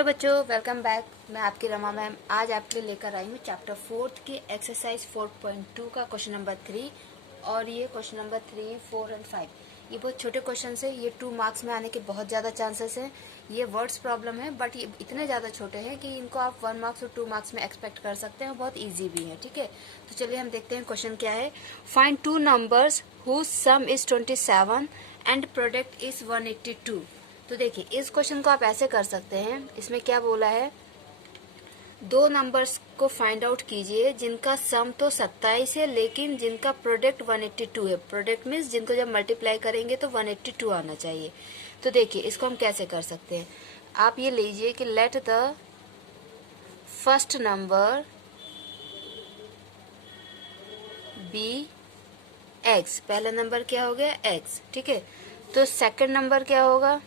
Hello बच्चों, welcome back. मैं आपकी रमा मैम आज आपके लिए लेकर आई हूँ चैप्टर 4 की एक्सरसाइज 4.2 का क्वेश्चन नंबर 3। और ये क्वेश्चन नंबर 3, 4 एंड 5 ये बहुत छोटे क्वेश्चन है। ये 2 मार्क्स में आने के बहुत ज़्यादा चांसेस हैं। ये वर्ड्स प्रॉब्लम है बट ये इतने ज़्यादा छोटे हैं कि इनको आप 1 मार्क्स और 2 मार्क्स में एक्सपेक्ट कर सकते हैं। बहुत ईजी भी है, ठीक है। तो चलिए हम देखते हैं क्वेश्चन क्या है। Find 2 numbers whose sum is 27 and product is 182। तो देखिए, इस क्वेश्चन को आप ऐसे कर सकते हैं। इसमें क्या बोला है, 2 नंबर्स को फाइंड आउट कीजिए जिनका सम तो 27 है लेकिन जिनका प्रोडक्ट 182 है। प्रोडक्ट मीन्स जिनको जब मल्टीप्लाई करेंगे तो 182 आना चाहिए। तो देखिए, इसको हम कैसे कर सकते हैं। आप ये लीजिए कि let the first number be x. पहला नंबर क्या हो गया, एक्स, ठीक है। तो सेकंड नंबर क्या होगा,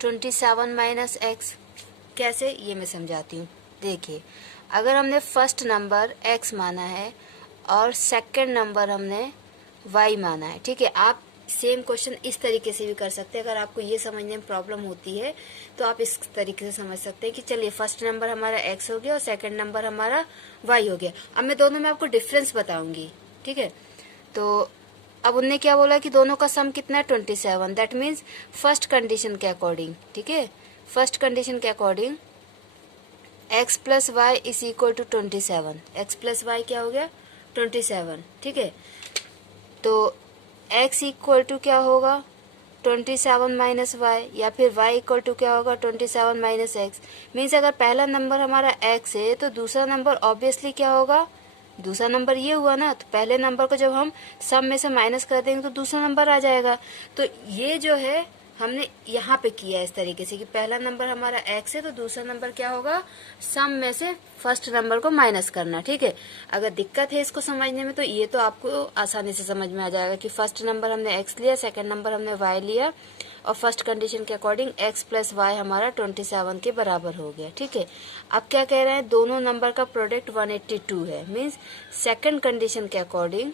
27 माइनस एक्स। कैसे, ये मैं समझाती हूँ। देखिए, अगर हमने फर्स्ट नंबर x माना है और सेकंड नंबर हमने y माना है, ठीक है। आप सेम क्वेश्चन इस तरीके से भी कर सकते हैं। अगर आपको ये समझने में प्रॉब्लम होती है तो आप इस तरीके से समझ सकते हैं कि चलिए फर्स्ट नंबर हमारा x हो गया और सेकंड नंबर हमारा y हो गया। अब मैं दोनों में आपको डिफरेंस बताऊंगी, ठीक है। तो अब उनने क्या बोला कि दोनों का सम कितना है, 27। दैट मीन्स फर्स्ट कंडीशन के अकॉर्डिंग, ठीक है, फर्स्ट कंडीशन के according x plus y is equal to 27। X plus y क्या हो गया, 27, ठीक है। तो x इक्वल टू क्या होगा, 27 माइनस वाई, या फिर y इक्वल टू क्या होगा, 27 माइनस एक्स। मीन्स अगर पहला नंबर हमारा x है तो दूसरा नंबर ऑब्वियसली क्या होगा, दूसरा नंबर ये हुआ ना। तो पहले नंबर को जब हम सम में से माइनस कर देंगे तो दूसरा नंबर आ जाएगा। तो ये जो है हमने यहाँ पे किया इस तरीके से कि पहला नंबर हमारा x है तो दूसरा नंबर क्या होगा, सम में से फर्स्ट नंबर को माइनस करना, ठीक है। अगर दिक्कत है इसको समझने में तो ये तो आपको आसानी से समझ में आ जाएगा कि फर्स्ट नंबर हमने x लिया, सेकंड नंबर हमने y लिया और फर्स्ट कंडीशन के अकॉर्डिंग x प्लस वाई हमारा 27 के बराबर हो गया, ठीक है। अब क्या कह रहे हैं, दोनों नंबर का प्रोडक्ट 182 है। मीन्स सेकंड कंडीशन के according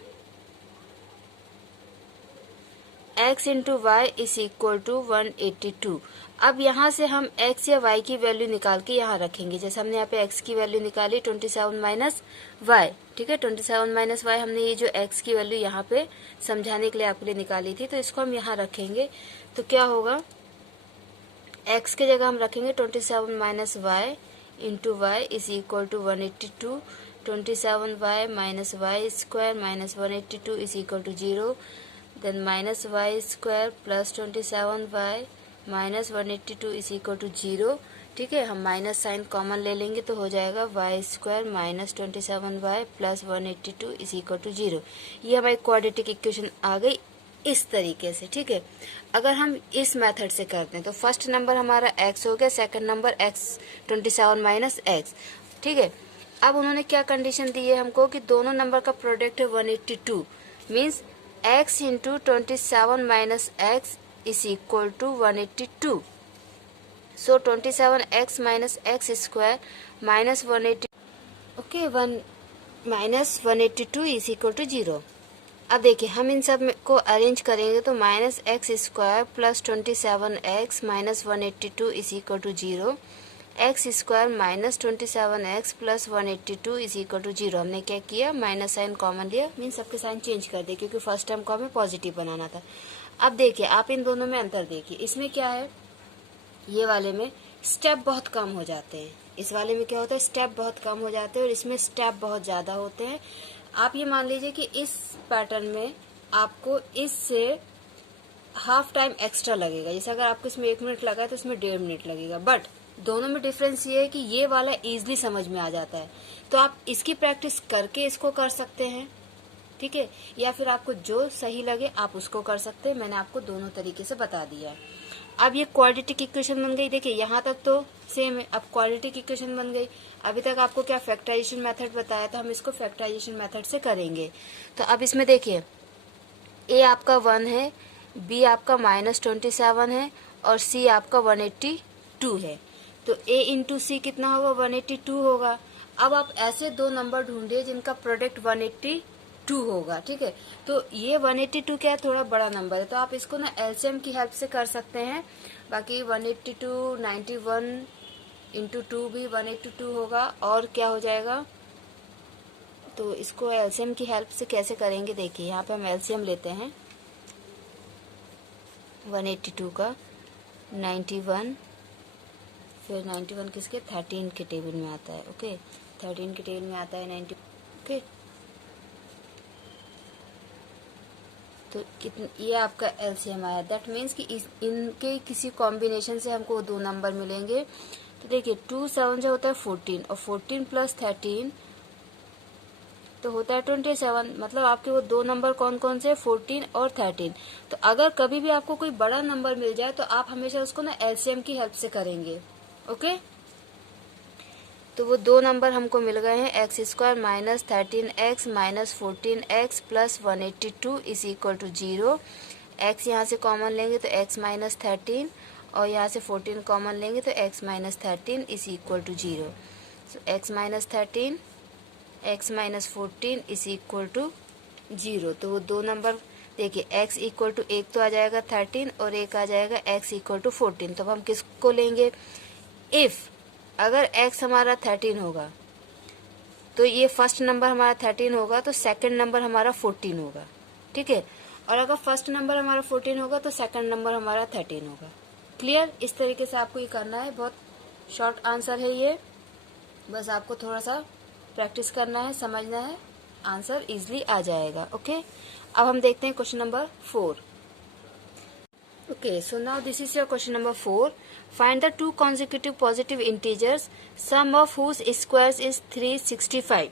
x into y is equal to 182। अब यहाँ से हम x या y की वैल्यू निकाल के यहाँ रखेंगे। जैसे हमने यहाँ पे x की वैल्यू निकाली 27 माइनस वाई, ठीक है। 27 माइनस वाई हमने ये जो x की वैल्यू यहाँ पे समझाने के लिए आपके लिए निकाली थी, तो इसको हम यहाँ रखेंगे। तो क्या होगा, x के जगह हम रखेंगे 27 minus y into y is equal to 182। 27 y minus y square minus 182 is equal to 0। Then minus y square plus 27 y minus 182 is equal to 0, ठीक है। हम माइनस साइन कॉमन ले लेंगे तो हो जाएगा y square minus 27 y plus 182 is equal to 0। ये हमारी क्वाड्रेटिक इक्वेशन आ गई इस तरीके से, ठीक है। अगर हम इस मेथड से करते हैं तो फर्स्ट नंबर हमारा x हो गया, second number x 27 minus x, ठीक है। अब उन्होंने क्या कंडीशन दी है हमको कि दोनों नंबर का प्रोडक्ट है 182। Means x into 27 minus x is equal to 182। So 27x minus x square minus 180, okay, 1 minus 182 is equal to 0। अब देखिए, हम इन सब को अरेंज करेंगे तो minus x square plus 27x minus 182 is equal to 0, x square minus 27x plus 182 is equal to 0। हमने क्या किया, माइनस साइन कॉमन लिया, मीन सबके साइन चेंज कर दिए क्योंकि फर्स्ट टर्म को हमें पॉजिटिव बनाना था। अब देखिए, आप इन दोनों में अंतर देखिए। इसमें क्या है, ये वाले में स्टेप बहुत कम हो जाते हैं। इस वाले में क्या होता है, स्टेप बहुत कम हो जाते हैं और इसमें स्टेप बहुत ज़्यादा होते हैं। आप ये मान लीजिए कि इस पैटर्न में आपको इससे हाफ टाइम एक्स्ट्रा लगेगा। जैसे अगर आपको इसमें 1 मिनट लगा है तो इसमें 1.5 मिनट लगेगा। बट दोनों में डिफरेंस ये है कि ये वाला इजीली समझ में आ जाता है। तो आप इसकी प्रैक्टिस करके इसको कर सकते हैं, ठीक है, या फिर आपको जो सही लगे आप उसको कर सकते हैं। मैंने आपको दोनों तरीके से बता दिया है। अब ये क्वाड्रेटिक इक्वेशन बन गई। देखिए, यहाँ तक तो सेम है। अब क्वाड्रेटिक इक्वेशन बन गई। अभी तक आपको क्या फैक्टराइजेशन मेथड बताया, तो हम इसको फैक्टराइजेशन मेथड से करेंगे। तो अब इसमें देखिए, a आपका 1 है, b आपका माइनस 27 है और c आपका 182 है। तो a इंटू सी कितना होगा, 182 होगा। अब आप ऐसे 2 नंबर ढूंढिए जिनका प्रोडक्ट 182 182 होगा। ठीक है, तो ये 182 क्या है, थोड़ा बड़ा नंबर है, तो आप इसको ना एलसीएम की हेल्प से कर सकते हैं। बाकी 182 91 इंटू 2 भी 182 होगा। और क्या हो जाएगा, तो इसको एलसीएम की हेल्प से कैसे करेंगे, देखिए यहाँ पे हम एलसीएम लेते हैं 182 का 91, फिर 91 किसके 13 के टेबल में आता है। ओके, 13 के टेबल में आता है 90। ओके, तो कितने, ये आपका एलसीएम आया। दैट मीन्स कि इनके किसी कॉम्बिनेशन से हमको दो नंबर मिलेंगे। तो देखिए 2 7 जो होता है 14, और 14 प्लस 13 तो होता है 27। मतलब आपके वो दो नंबर कौन कौन से, 14 और 13। तो अगर कभी भी आपको कोई बड़ा नंबर मिल जाए तो आप हमेशा उसको ना एलसीएम की हेल्प से करेंगे। ओके, तो वो दो नंबर हमको मिल गए हैं, x square minus 13x minus 14x plus 182 is equal to 0। X यहाँ से कॉमन लेंगे तो x माइनस 13, और यहाँ से 14 कॉमन लेंगे तो x minus 13 is equal to 0। So x minus 13 x minus 14 is equal to 0। तो वो दो नंबर देखिए, x इक्वल टू एक तो आ जाएगा 13 और एक आ जाएगा x इक्वल टू 14। तो हम किसको लेंगे, इफ़ अगर x हमारा 13 होगा तो ये फर्स्ट नंबर हमारा 13 होगा, तो सेकंड नंबर हमारा 14 होगा। ठीक है, और अगर फर्स्ट नंबर हमारा 14 होगा तो सेकंड नंबर हमारा 13 होगा। क्लियर, इस तरीके से आपको ये करना है। बहुत शॉर्ट आंसर है ये, बस आपको थोड़ा सा प्रैक्टिस करना है, समझना है, आंसर इजिली आ जाएगा। ओके, अब हम देखते हैं question number 4। Okay, so now this is your question number 4. Find the two consecutive positive integers, sum of whose squares is 365.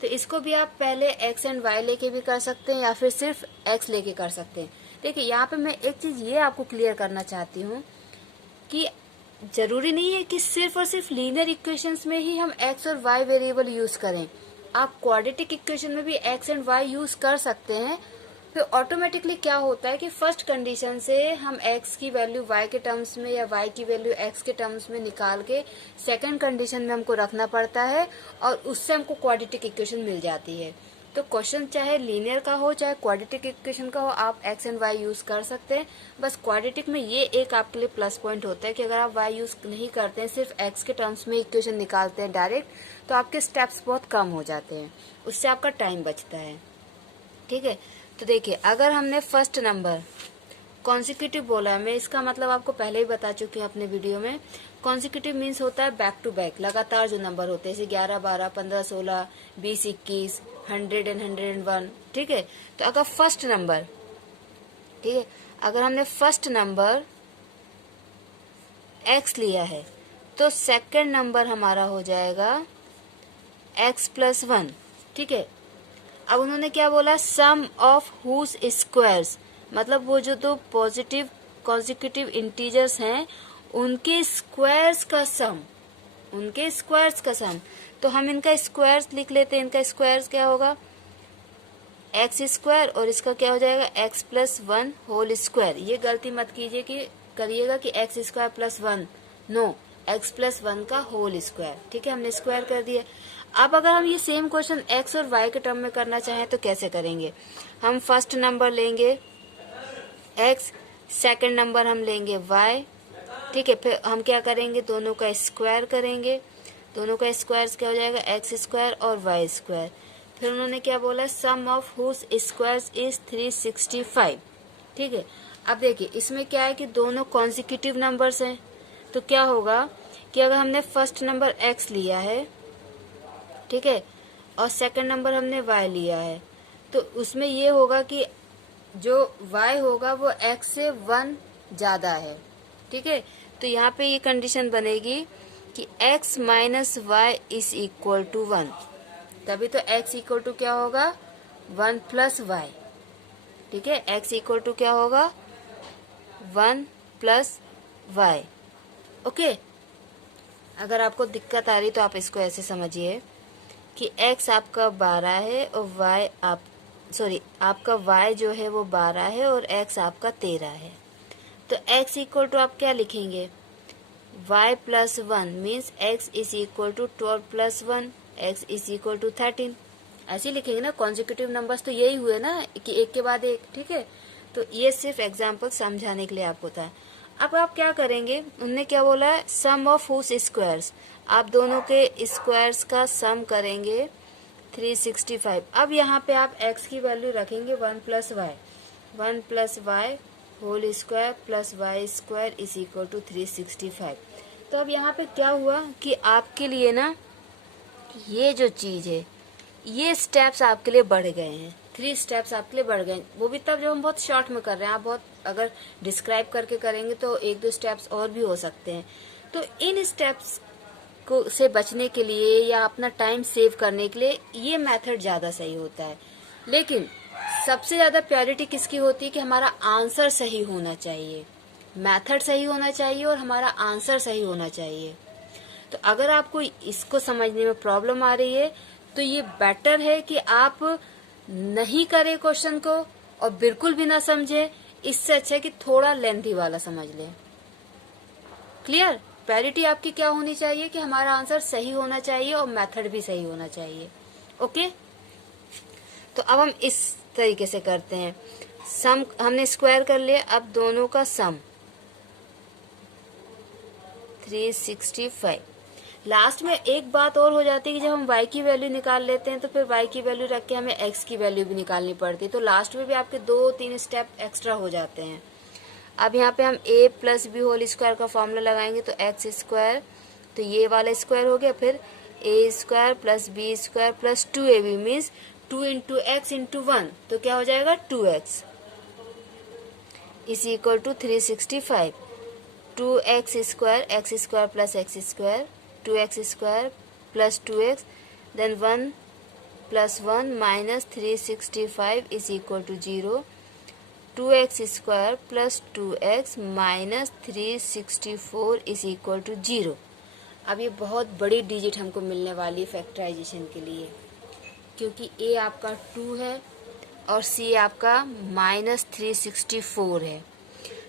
तो इसको भी आप पहले x एंड y लेके भी कर सकते हैं या फिर सिर्फ x लेके कर सकते हैं। देखिए यहाँ पे मैं एक चीज ये आपको क्लियर करना चाहती हूँ कि जरूरी नहीं है कि सिर्फ और सिर्फ लीनियर इक्वेशंस में ही हम x और y वेरिएबल यूज करें। आप क्वाड्रेटिक इक्वेशन में भी x एंड y यूज कर सकते हैं। फिर ऑटोमेटिकली क्या होता है कि फर्स्ट कंडीशन से हम x की वैल्यू y के टर्म्स में या y की वैल्यू x के टर्म्स में निकाल के सेकंड कंडीशन में हमको रखना पड़ता है, और उससे हमको क्वाड्रेटिक इक्वेशन मिल जाती है। तो क्वेश्चन चाहे लीनियर का हो चाहे क्वाड्रेटिक इक्वेशन का हो, आप x एंड y यूज कर सकते हैं। बस क्वाड्रेटिक में ये एक आपके लिए प्लस पॉइंट होता है कि अगर आप y यूज नहीं करते हैं, सिर्फ x के टर्म्स में इक्वेशन निकालते हैं डायरेक्ट, तो आपके स्टेप्स बहुत कम हो जाते हैं, उससे आपका टाइम बचता है। ठीक है, तो देखिए अगर हमने फर्स्ट नंबर कॉन्सिक्यूटिव बोला है, मैं इसका मतलब आपको पहले ही बता चुकी हूँ अपने वीडियो में। कॉन्सिक्यूटिव मीन्स होता है बैक टू बैक, लगातार जो नंबर होते हैं, जैसे 11 12 15 16 20 21 100 एंड 101। ठीक है, तो अगर फर्स्ट नंबर, ठीक है, अगर हमने फर्स्ट नंबर x लिया है तो सेकंड नंबर हमारा हो जाएगा x प्लस 1। ठीक है, अब उन्होंने क्या बोला, सम ऑफ हुज स्क्वायर्स, मतलब वो जो दो पॉजिटिव कॉन्सिक्यूटिव इंटीजर्स हैं उनके स्क्वायर्स का सम, उनके स्क्वायर्स का सम। तो हम इनका स्क्वायर्स लिख लेते हैं। इनका स्क्वायर्स क्या होगा, एक्स स्क्वायर, और इसका क्या हो जाएगा एक्स प्लस 1 होल स्क्वायर। ये गलती मत कीजिए कि करिएगा कि x square plus 1, no, x plus 1 का होल स्क्वायर। ठीक है, हमने स्क्वायर कर दिया। अब अगर हम ये सेम क्वेश्चन x और y के टर्म में करना चाहें तो कैसे करेंगे, हम फर्स्ट नंबर लेंगे x, सेकंड नंबर हम लेंगे y। ठीक है, फिर हम क्या करेंगे, दोनों का स्क्वायर करेंगे। दोनों का स्क्वायर क्या हो जाएगा, एक्स स्क्वायर और y स्क्वायर। फिर उन्होंने क्या बोला, सम ऑफ हुज स्क्वायर्स इज 365। ठीक है, अब देखिए इसमें क्या है कि दोनों कॉन्सिक्यूटिव नंबर्स हैं, तो क्या होगा कि अगर हमने फर्स्ट नंबर x लिया है, ठीक है, और सेकंड नंबर हमने y लिया है, तो उसमें ये होगा कि जो y होगा वो x से 1 ज्यादा है। ठीक है, तो यहाँ पे ये कंडीशन बनेगी कि x minus y is equal to 1, तभी तो x इक्वल टू क्या होगा, 1 प्लस वाई। ठीक है, x इक्वल टू क्या होगा, 1 प्लस वाई। ओके, अगर आपको दिक्कत आ रही तो आप इसको ऐसे समझिए कि x आपका 12 है और आपका y जो है वो 12 है और x आपका 13 है। तो x इक्वल टू आप क्या लिखेंगे, y plus 1 means x is equal to 12 plus 1, x is equal to 13। ऐसे ही लिखेंगे ना, कॉन्जिक्यूटिव नंबर्स तो यही हुए ना कि एक के बाद एक, ठीक है। तो ये सिर्फ एग्जाम्पल समझाने के लिए आप होता है। अब आप क्या करेंगे, उनने क्या बोला है, सम ऑफ हुज स्क्वायर्स, आप दोनों के स्क्वायर्स का सम करेंगे 365। अब यहाँ पे आप x की वैल्यू रखेंगे 1 plus y whole square plus y square is equal to 365। तो अब यहाँ पे क्या हुआ कि आपके लिए ना ये जो चीज़ है, ये स्टेप्स आपके लिए बढ़ गए हैं, 3 स्टेप्स आपके लिए बढ़ गए हैं। वो भी तब जब हम बहुत शॉर्ट में कर रहे हैं, आप बहुत अगर डिस्क्राइब करके करेंगे तो 1-2 स्टेप्स और भी हो सकते हैं। तो इन स्टेप्स को से बचने के लिए या अपना टाइम सेव करने के लिए ये मेथड ज़्यादा सही होता है। लेकिन सबसे ज़्यादा प्रायोरिटी किसकी होती है कि हमारा आंसर सही होना चाहिए, मेथड सही होना चाहिए और हमारा आंसर सही होना चाहिए। तो अगर आपको इसको समझने में प्रॉब्लम आ रही है तो ये बेटर है कि आप नहीं करें क्वेश्चन को और बिल्कुल भी ना समझे, इससे अच्छा है कि थोड़ा लेंथी वाला समझ लें। क्लियर? प्रायोरिटी आपकी क्या होनी चाहिए कि हमारा आंसर सही होना चाहिए और मेथड भी सही होना चाहिए। ओके, तो अब हम इस तरीके से करते हैं। सम हमने स्क्वायर कर लिया, अब दोनों का सम 365। लास्ट में एक बात और हो जाती है कि जब हम y की वैल्यू निकाल लेते हैं तो फिर y की वैल्यू रख के हमें x की वैल्यू भी निकालनी पड़ती है, तो लास्ट में भी आपके 2-3 स्टेप एक्स्ट्रा हो जाते हैं। अब यहाँ पे हम a plus b whole square का फॉर्मूला लगाएंगे तो एक्स स्क्वायर, तो ये वाला स्क्वायर हो गया, फिर a square plus b square plus 2ab means 2 into x into 1, तो क्या हो जाएगा 2x is equal to 365। 2x square plus x square, 2x square plus 2x, then 1 plus 1 minus 365 is equal to 0। 2x square plus 2x minus 364 is equal to 0। अब ये बहुत बड़ी digit हमको मिलने वाली है फैक्टराइजेशन के लिए, क्योंकि a आपका 2 है और c आपका माइनस 364 है।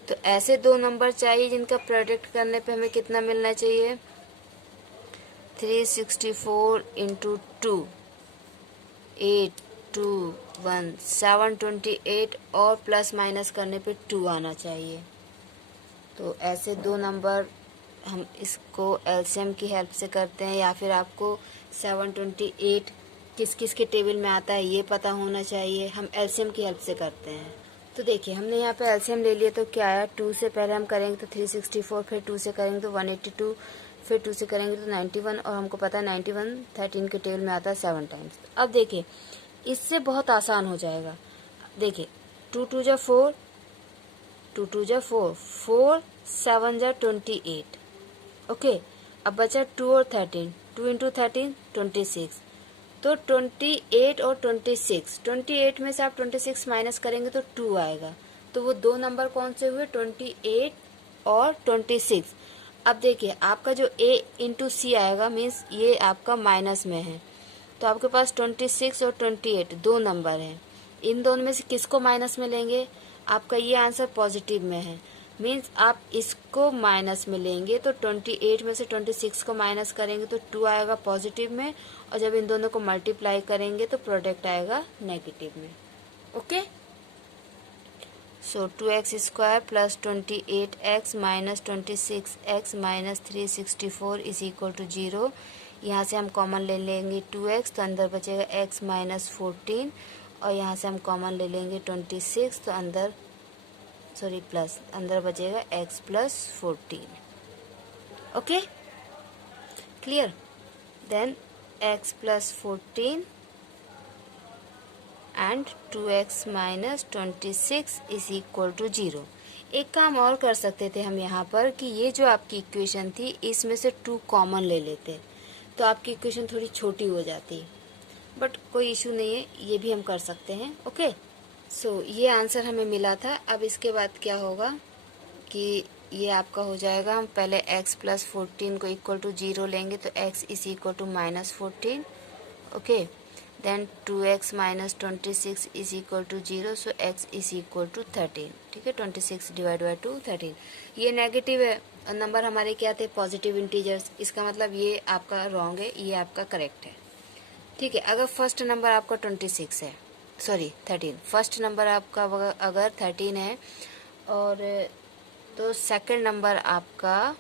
तो ऐसे दो नंबर चाहिए जिनका प्रोडक्ट करने पे हमें कितना मिलना चाहिए, 364 इंटू 2, 8, 2, 1, 728 और प्लस माइनस करने पे 2 आना चाहिए। तो ऐसे दो नंबर हम इसको एलसीएम की हेल्प से करते हैं, या फिर आपको 728 किस किस के टेबल में आता है ये पता होना चाहिए, हम एलसीएम की हेल्प से करते हैं। तो देखिए हमने यहाँ पे एलसीएम ले लिया, तो क्या आया, 2 से पहले हम करेंगे तो 364, फिर 2 से करेंगे तो 182, फिर 2 से करेंगे तो 91, और हमको पता है 91 13 के टेबल में आता है 7 टाइम्स। अब देखिए इससे बहुत आसान हो जाएगा। देखिए 2 2 जा 4, 2 2 जा 4, 4 7 जा 28। ओके, अब बचा 2 और 13, 2 इंटू 13 26। तो 28 और 26, 28 में से आप 26 माइनस करेंगे तो 2 आएगा। तो वो दो नंबर कौन से हुए, 28 और 26। अब देखिए आपका जो a इंटू सी आएगा मीन्स ये आपका माइनस में है, तो आपके पास 26 और 28 दो नंबर हैं। इन दोनों में से किसको माइनस में लेंगे, आपका ये आंसर पॉजिटिव में है, मीन्स आप इसको माइनस में लेंगे। तो 28 में से 26 को माइनस करेंगे तो 2 आएगा पॉजिटिव में, और जब इन दोनों को मल्टीप्लाई करेंगे तो प्रोडक्ट आएगा नेगेटिव में। Okay, so 2x square plus 28x minus 26x minus 364 is equal to 0। यहाँ से हम कॉमन ले लेंगे 2x, तो अंदर बचेगा x माइनस 14, और यहाँ से हम कॉमन ले लेंगे 26, तो अंदर प्लस अंदर बचेगा x plus 14। Okay, clear? Then x plus 14 and 2x minus 26 is equal to 0। एक काम और कर सकते थे हम यहाँ पर कि ये जो आपकी इक्वेशन थी इसमें से 2 कॉमन ले लेते, तो आपकी इक्वेशन थोड़ी छोटी हो जाती, बट कोई इशू नहीं है, ये भी हम कर सकते हैं। ओके, सो ये आंसर हमें मिला था। अब इसके बाद क्या होगा कि ये आपका हो जाएगा, हम पहले x प्लस 14 को इक्वल टू 0 लेंगे, तो x is equal to minus 14। Okay, then 2x minus 26 is equal to 0, so x is equal to 13। ठीक है, 26 डिवाइड बाई 2 13। ये नेगेटिव है और नंबर हमारे क्या थे, पॉजिटिव इंटीजर्स, इसका मतलब ये आपका रॉन्ग है, ये आपका करेक्ट है। ठीक है। अगर फर्स्ट नंबर आपका 26 है, सॉरी 13, फर्स्ट नंबर आपका अगर 13 है और तो सेकंड नंबर आपका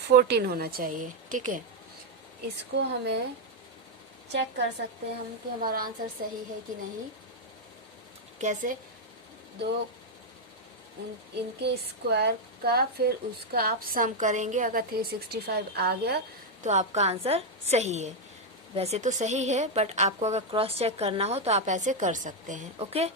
14 होना चाहिए। ठीक है, इसको हमें चेक कर सकते हैं हम कि हमारा आंसर सही है कि नहीं। कैसे? दो इनके स्क्वायर का फिर उसका आप सम करेंगे, अगर 365 आ गया तो आपका आंसर सही है। वैसे तो सही है, बट आपको अगर क्रॉस चेक करना हो तो आप ऐसे कर सकते हैं। ओके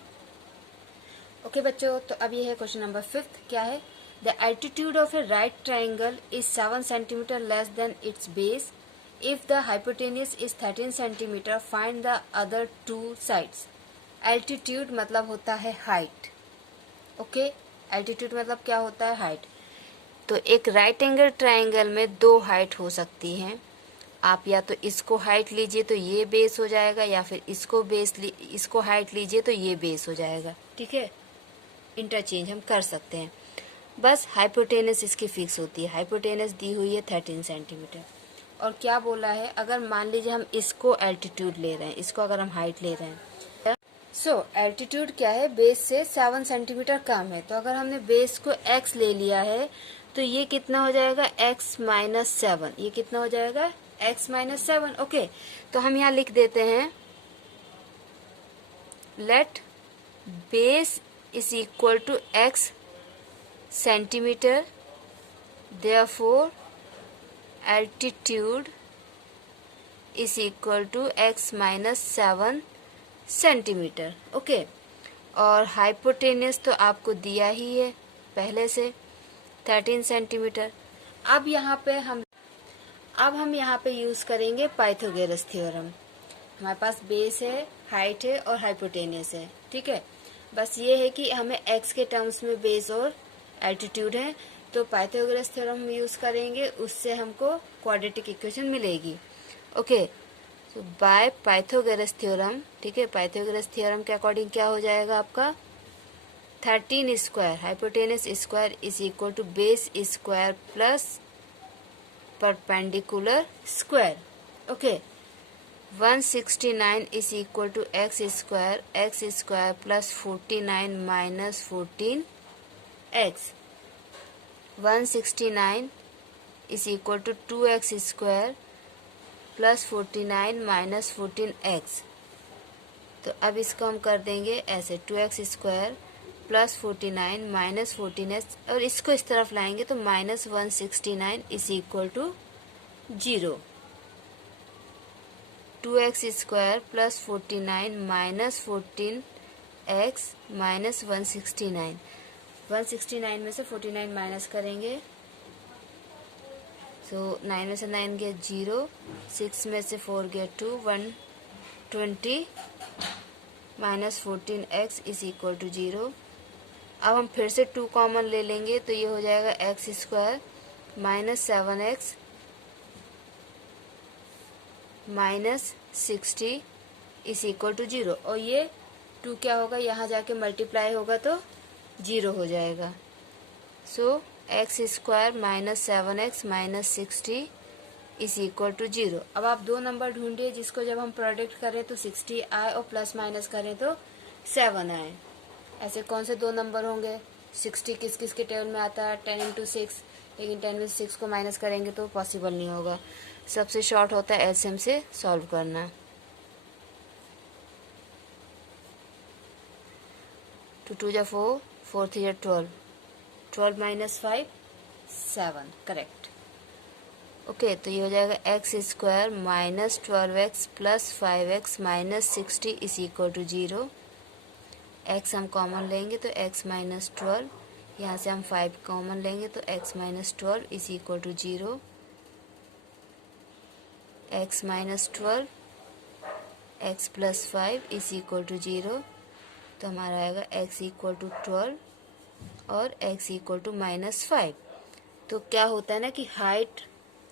ओके बच्चों, तो अब ये है क्वेश्चन नंबर 5। क्या है? The altitude of A right triangle is 7 centimetre less than it's base. If the hypotenuse is 13 centimetre, find the other two sides. Altitude मतलब होता है हाइट। ओके, एल्टीट्यूड मतलब क्या होता है? हाइट। तो एक राइट एंगल ट्राइंगल में दो हाइट हो सकती हैं। आप या तो इसको हाइट लीजिए तो ये बेस हो जाएगा, या फिर इसको हाइट लीजिए तो ये बेस हो जाएगा। ठीक है, इंटरचेंज हम कर सकते हैं। बस हाइपोटेनस इसकी फिक्स होती है। हाइपोटेनस दी हुई है 13 सेंटीमीटर। और क्या बोला है? अगर मान लीजिए हम इसको एल्टीट्यूड ले रहे हैं, इसको अगर हम हाइट ले रहे हैं, सो एल्टीट्यूड क्या है? बेस से 7 सेंटीमीटर कम है। तो अगर हमने बेस को x ले लिया है तो ये कितना हो जाएगा? x minus 7। ये कितना हो जाएगा? x minus 7। ओके, तो हम यहाँ लिख देते हैं let base is equal to x centimetre, therefore altitude is equal to x minus 7 centimetre. Okay, और हाइपोटेनस तो आपको दिया ही है पहले से 13 सेंटीमीटर। अब हम यहाँ पे यूज करेंगे पाइथागोरस थ्योरम। हमारे पास बेस है, हाइट है और हाइपोटेनस है। ठीक है, बस ये है कि हमें x के टर्म्स में बेस और एल्टीट्यूड है, तो पाइथागोरस थ्योरम हम यूज करेंगे, उससे हमको क्वाड्रेटिक इक्वेशन मिलेगी। ओके, तो बाय पाइथागोरस थ्योरम, ठीक है, पाइथागोरस थ्योरम के अकॉर्डिंग क्या हो जाएगा आपका? 13 square hypotenuse square is equal to base square plus perpendicular square. Okay, 169 is equal to x square plus 49 minus 14x। 169 is equal to 2x square plus 49 minus 14x। तो अब इसको हम कर देंगे ऐसे 2x square plus 49 minus 14x, और इसको इस तरफ लाएंगे तो minus 169 is equal to 0। 2x square plus 49 minus 14x minus 169। 169 में से 49 माइनस करेंगे तो 9 में से 9 गया 0, 6 में से 4 गया 2, 120 minus 14x is equal to 0। अब हम फिर से 2 कॉमन ले लेंगे तो ये हो जाएगा x square minus 7x minus 60 is equal to 0। और ये 2 क्या होगा? यहाँ जाके मल्टीप्लाई होगा तो 0 हो जाएगा। So x square minus 7x minus 60 is equal to 0। अब आप दो नंबर ढूंढिए जिसको जब हम प्रोडक्ट करें तो 60 आए और प्लस माइनस करें तो 7 आए। ऐसे कौन से दो नंबर होंगे? 60 किस किस के टेबल में आता है? 10 इंटू 6, लेकिन 10 में से 6 को माइनस करेंगे तो पॉसिबल नहीं होगा। सबसे शॉर्ट होता है एलसीएम से सॉल्व करना। 2 2 जा 4, 4 3 जा 12, 12 माइनस 5 7, करेक्ट। ओके, तो ये हो जाएगा x square minus 12x plus 5x minus 60 is equal to 0। X हम कॉमन लेंगे तो x माइनस 12, यहाँ से हम 5 कॉमन लेंगे तो x minus 12 is equal to 0। x minus 12 x plus 5 is equal to 0। तो हमारा आएगा x इक्वल टू 12 और x इक्वल टू माइनस 5। तो क्या होता है ना कि हाइट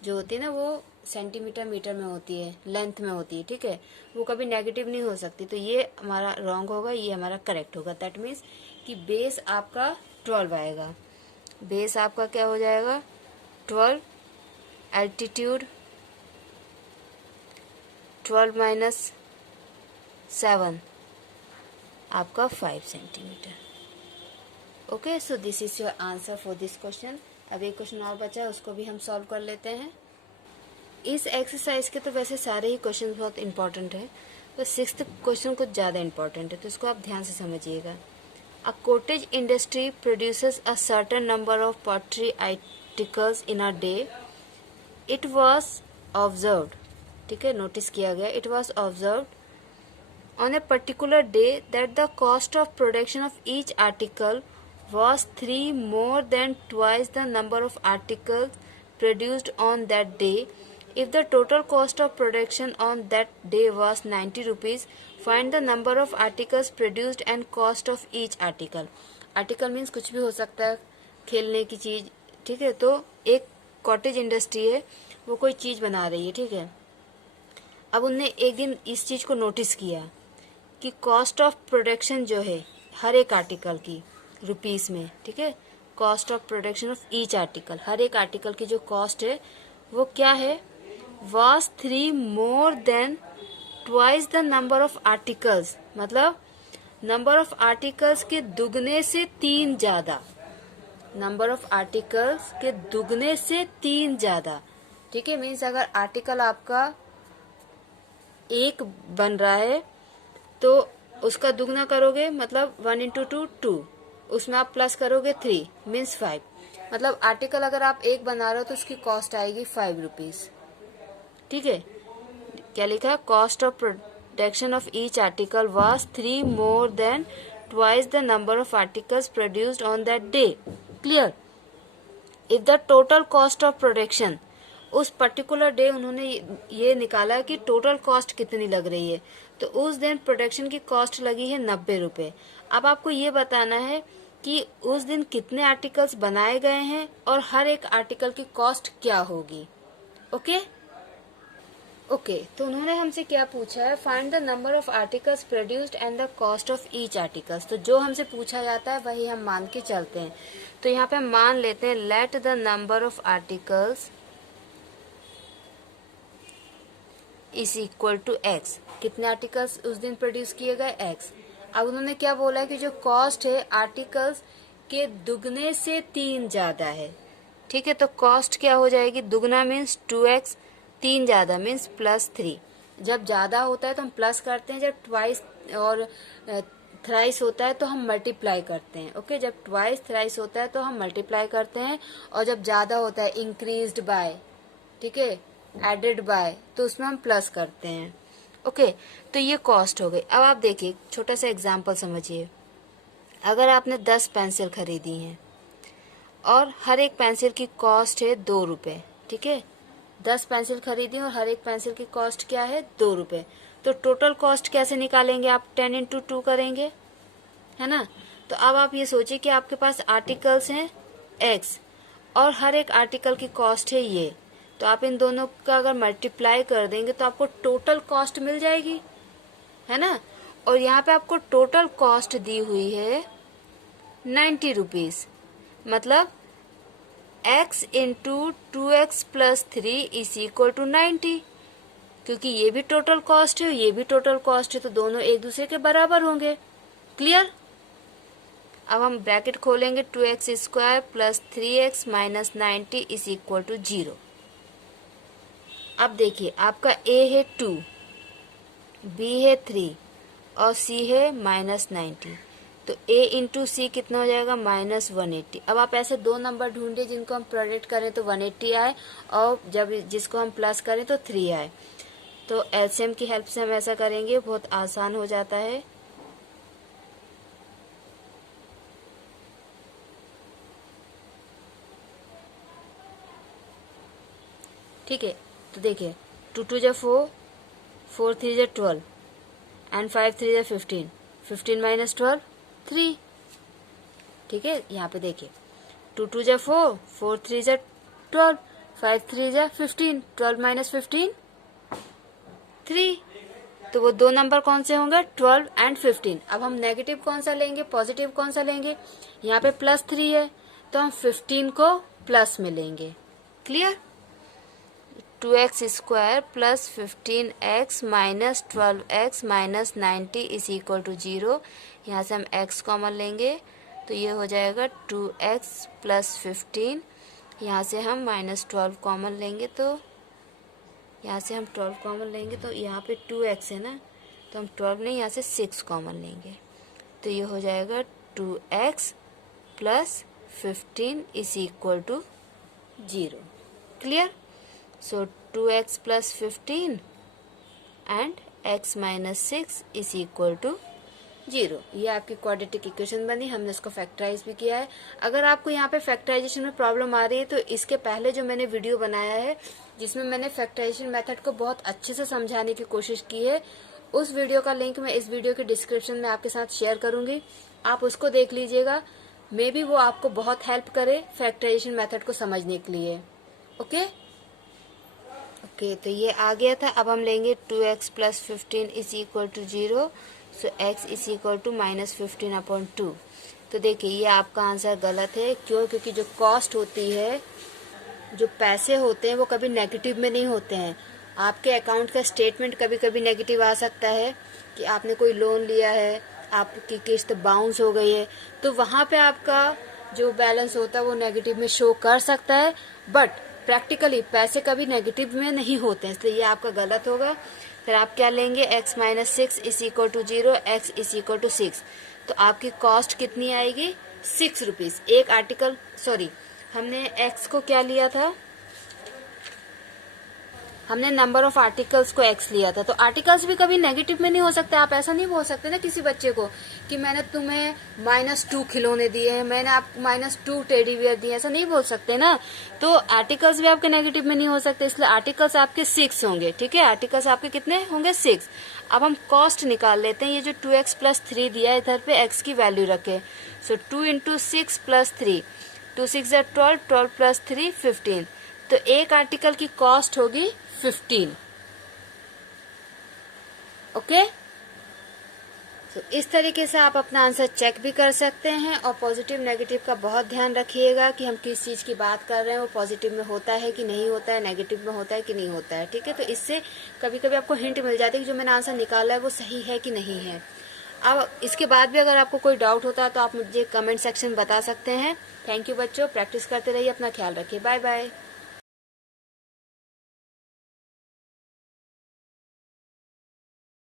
जो होती है ना वो सेंटीमीटर मीटर में होती है, लेंथ में होती है। ठीक है, वो कभी नेगेटिव नहीं हो सकती। तो ये हमारा रॉन्ग होगा, ये हमारा करेक्ट होगा। दैट मीन्स कि बेस आपका 12 आएगा। बेस आपका क्या हो जाएगा? 12। एल्टीट्यूड 12 माइनस 7 आपका 5 centimetre. Okay, so this is your answer for this question. अब एक क्वेश्चन और बचा है, उसको भी हम सॉल्व कर लेते हैं। इस एक्सरसाइज के तो वैसे सारे ही क्वेश्चन बहुत इंपॉर्टेंट है, तो सिक्स्थ क्वेश्चन कुछ ज़्यादा इंपॉर्टेंट है, तो इसको आप ध्यान से समझिएगा। A cottage industry produces a certain number of pottery articles in a day. It was observed, ठीक है, नोटिस किया गया, it was observed on a particular day that the cost of production of each article was 3 more than twice the number of articles produced on that day. If the total cost of production on that day was 90 rupees, find the number of articles produced and cost of each article. Article means कुछ भी हो सकता है, खेलने की चीज, ठीक है। तो एक कॉटेज इंडस्ट्री है, वो कोई चीज बना रही है, ठीक है। अब उनने एक दिन इस चीज को नोटिस किया कि कॉस्ट ऑफ प्रोडक्शन जो है हर एक आर्टिकल की रुपीस में, ठीक है, cost of production of each article, हर एक आर्टिकल की जो कॉस्ट है वो क्या है, was 3 more than twice the number of articles, मतलब नंबर ऑफ आर्टिकल्स के दुगने से 3 ज्यादा, नंबर ऑफ आर्टिकल्स के दुगने से 3 ज्यादा, ठीक है। मीन्स अगर आर्टिकल आपका एक बन रहा है तो उसका दुगना करोगे, मतलब 1 इंटू 2 2, उसमें आप प्लस करोगे 3 मीन्स 5, मतलब आर्टिकल अगर आप एक बना रहे हो तो उसकी कॉस्ट आएगी 5 रुपीज, ठीक है। क्या लिखा है, cost of production of each article was 3 more than twice the number of articles produced on that day. Clear. If the total cost of production, उस पर्टिकुलर डे उन्होंने ये निकाला कि टोटल कॉस्ट कितनी लग रही है, तो उस दिन प्रोडक्शन की कॉस्ट लगी है 90 रुपए। अब आपको ये बताना है कि उस दिन कितने आर्टिकल्स बनाए गए हैं और हर एक आर्टिकल की कॉस्ट क्या होगी। ओके ओके, तो उन्होंने हमसे क्या पूछा है, find the number of articles produced and the cost of each articles. तो जो हमसे पूछा जाता है वही हम मान के चलते हैं। तो यहाँ पे हम मान लेते हैं let the number of articles is equal to x. कितने आर्टिकल्स उस दिन प्रोड्यूस किए गए, एक्स। अब उन्होंने क्या बोला है कि जो कॉस्ट है आर्टिकल्स के दुगने से 3 ज्यादा है, ठीक है। तो कॉस्ट क्या हो जाएगी, दुगना मीन्स 2x, 3 ज्यादा मीन्स +3। जब ज्यादा होता है तो हम प्लस करते हैं, जब ट्वाइस और थ्राइस होता है तो हम मल्टीप्लाई करते हैं। ओके, जब ट्वाइस थ्राइस होता है तो हम मल्टीप्लाई करते हैं, और जब ज्यादा होता है इंक्रीज्ड बाय, ठीक है, एडेड बाय, तो उसमें हम प्लस करते हैं। ओके, तो ये कॉस्ट हो गई। अब आप देखिए, छोटा सा एग्जांपल समझिए। अगर आपने 10 पेंसिल खरीदी हैं और हर एक पेंसिल की कॉस्ट है 2 रुपए, ठीक है, 10 पेंसिल खरीदी और हर एक पेंसिल की कॉस्ट क्या है, 2 रुपए। तो टोटल कॉस्ट कैसे निकालेंगे आप, 10 इंटू 2 करेंगे, है ना। तो अब आप ये सोचिए कि आपके पास आर्टिकल्स हैं x और हर एक आर्टिकल की कॉस्ट है ये, तो आप इन दोनों का अगर मल्टीप्लाई कर देंगे तो आपको टोटल कॉस्ट मिल जाएगी, है ना। और यहाँ पे आपको टोटल कॉस्ट दी हुई है 90 रुपीज, मतलब x into 2x plus 3 is equal to 90, क्योंकि ये भी टोटल कॉस्ट है, ये भी टोटल कॉस्ट है, तो दोनों एक दूसरे के बराबर होंगे। क्लियर। अब हम ब्रैकेट खोलेंगे, 2x square plus 3x minus 90 is equal to 0। अब देखिए, आपका a है 2, b है 3 और c है -90, तो a इंटू सी कितना हो जाएगा, -180। अब आप ऐसे दो नंबर ढूंढिए जिनको हम प्रोडक्ट करें तो 180 आए, और जब जिसको हम प्लस करें तो 3 आए। तो एलसीएम की हेल्प से हम ऐसा करेंगे, बहुत आसान हो जाता है। ठीक है, तो देखिए 2 2 जा 4, 4 3 जा 12 एंड 5 3 जा 15, 15 माइनस 12 3। ठीक है, यहाँ पे देखिए 2 2 जा 4, 4 3 जा 12, 5 3 जा 15, 12 माइनस 15 3। तो वो दो नंबर कौन से होंगे, 12 एंड 15। अब हम नेगेटिव कौन सा लेंगे, पॉजिटिव कौन सा लेंगे, यहाँ पे +3 है तो हम 15 को प्लस में लेंगे। Clear. 2x square plus 15x minus 12x minus 90 is equal to 0। यहाँ से हम x कॉमन लेंगे तो ये हो जाएगा 2x प्लस 15। यहाँ से हम माइनस 12 कॉमन लेंगे तो यहाँ से हम 12 कॉमन लेंगे तो यहाँ पे 2x है ना, तो हम 12 नहीं, यहाँ से 6 कॉमन लेंगे तो ये हो जाएगा 2x plus 15 is equal to 0। Clear? So 2x plus 15 and x minus 6 is equal to 0। ये आपकी क्वाड्रेटिक इक्वेशन बनी, हमने इसको फैक्टराइज भी किया है। अगर आपको यहाँ पे फैक्टराइजेशन में प्रॉब्लम आ रही है तो इसके पहले जो मैंने वीडियो बनाया है जिसमें मैंने फैक्टराइजेशन मेथड को बहुत अच्छे से समझाने की कोशिश की है, उस वीडियो का लिंक मैं इस वीडियो के डिस्क्रिप्शन में आपके साथ शेयर करूंगी, आप उसको देख लीजिएगा। मे बी वो आपको बहुत हेल्प करे फैक्टराइजेशन मेथड को समझने के लिए। ओके, तो ये आ गया था। अब हम लेंगे 2x plus 15 is equal to 0, so x is equal to minus 15/2। तो देखिए ये आपका आंसर गलत है। क्यों? क्योंकि जो कॉस्ट होती है, जो पैसे होते हैं वो कभी नेगेटिव में नहीं होते हैं। आपके अकाउंट का स्टेटमेंट कभी कभी नेगेटिव आ सकता है कि आपने कोई लोन लिया है, आपकी किस्त बाउंस हो गई है, तो वहाँ पे आपका जो बैलेंस होता है वो नेगेटिव में शो कर सकता है, बट प्रैक्टिकली पैसे कभी नेगेटिव में नहीं होते हैं, इसलिए ये आपका गलत होगा। फिर आप क्या लेंगे? x minus 6 is equal to 0, x is equal to 6। तो आपकी कॉस्ट कितनी आएगी? 6 रुपीज। एक आर्टिकल, सॉरी हमने x को क्या लिया था, हमने नंबर ऑफ आर्टिकल्स को x लिया था। तो आर्टिकल्स भी कभी नेगेटिव में नहीं हो सकते। आप ऐसा नहीं बोल सकते ना किसी बच्चे को कि मैंने तुम्हें -2 खिलौने दिए हैं, मैंने आपको -2 टेडी बियर दिए, ऐसा नहीं बोल सकते ना। तो आर्टिकल्स भी आपके नेगेटिव में नहीं हो सकते, इसलिए आर्टिकल्स आपके 6 होंगे। ठीक है, आर्टिकल्स आपके कितने होंगे? 6। अब हम कॉस्ट निकाल लेते हैं। ये जो 2x प्लस 3 दिया है, इधर पे x की वैल्यू रखे, सो 2 इंटू 6 प्लस 3, 2 6 12, 12 प्लस 3 15। तो एक आर्टिकल की कॉस्ट होगी 15। ओके, तो इस तरीके से आप अपना आंसर चेक भी कर सकते हैं। और पॉजिटिव नेगेटिव का बहुत ध्यान रखिएगा कि हम किस चीज की बात कर रहे हैं, वो पॉजिटिव में होता है कि नहीं होता है, नेगेटिव में होता है कि नहीं होता है। ठीक है, तो इससे कभी कभी आपको हिंट मिल जाती है कि जो मैंने आंसर निकाला है वो सही है कि नहीं है। अब इसके बाद भी अगर आपको कोई डाउट होता है तो आप मुझे कमेंट सेक्शन में बता सकते हैं। थैंक यू बच्चों, प्रैक्टिस करते रहिए, अपना ख्याल रखिए, बाय बाय।